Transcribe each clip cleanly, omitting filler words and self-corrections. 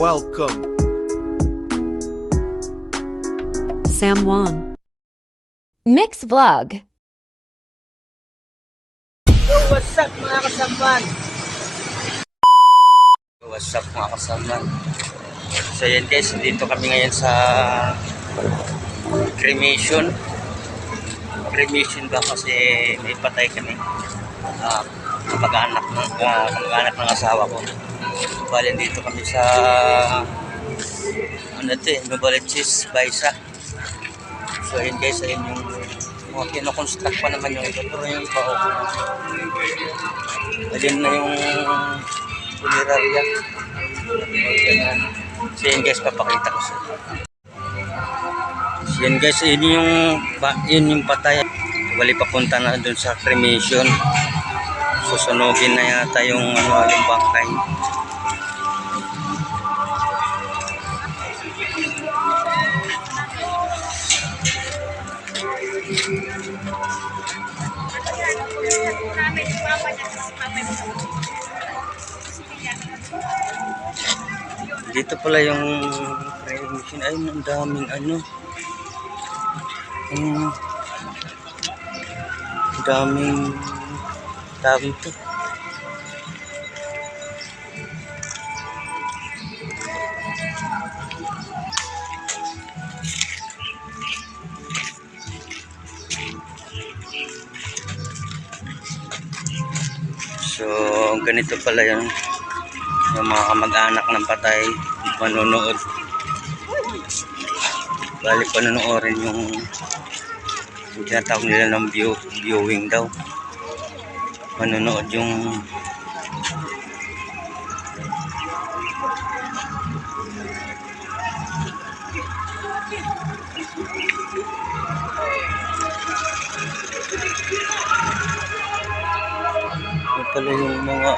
Welcome. Sam Wan. Mix Vlog. Yo, what's up mga kasamban? What's up mga kasaman? So yan guys, dito kami ngayon sa cremation. Cremation ba kasi may patay kami. Kamag-anak ng asawa ko. Bali dito kami sa Novaliches, Baisa. So yan guys, ayun yung mga kinoconstruct pa naman yung ito. Pero yung bao. Ayun na yung punerarya. So yun guys, papakita ko sa inyo. So yun guys, yun yung patay. Bali papunta na dun sa cremation. Susunugin na yata yung bangkay. Dito pala yung cremation. Ay, ang daming daming tawag ito. So, ganito pala yung mga kamag-anak ng patay manonood. Bali panonoorin yung tinatawag nila ng viewing daw. Manonood yung pala yung mga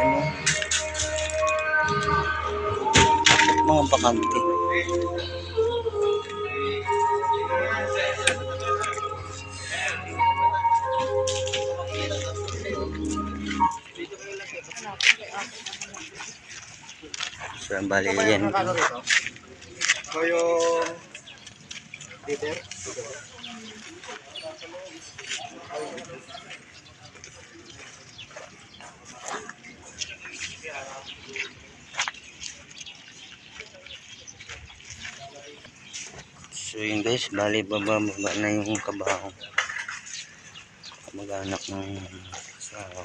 bakante. So ang bali yan. So yung leader. So yun guys, bali baba na yung kabaho. Mag-anak ng asawa ko.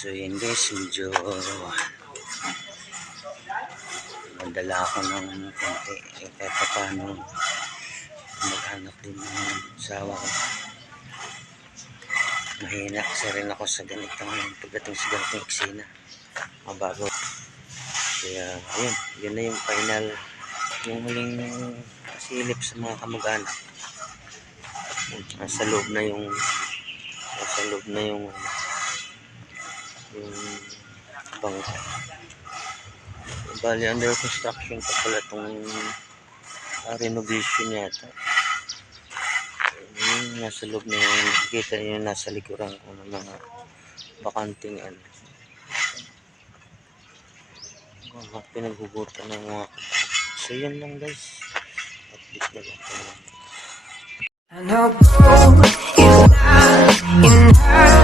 So yun guys, medyo madala ako ng konti. Kahit pa paano maghanap din ng sawa ko. Mahina kasi rin ako sa ganitong pagdating sa ganitong eksena. Mabago. Kaya ayun, yun na yung final, yung huling silip sa mga kamag-anak. Nasa loob na yung bangka. Bali under construction pa pala itong renovation yata. Yung nasa loob na yung nakikita nyo nasa likuran ko ng mga bakanting ano. Mga pinaghugutan ng mga. So yan lang guys, update na lang. I know gold is not enough.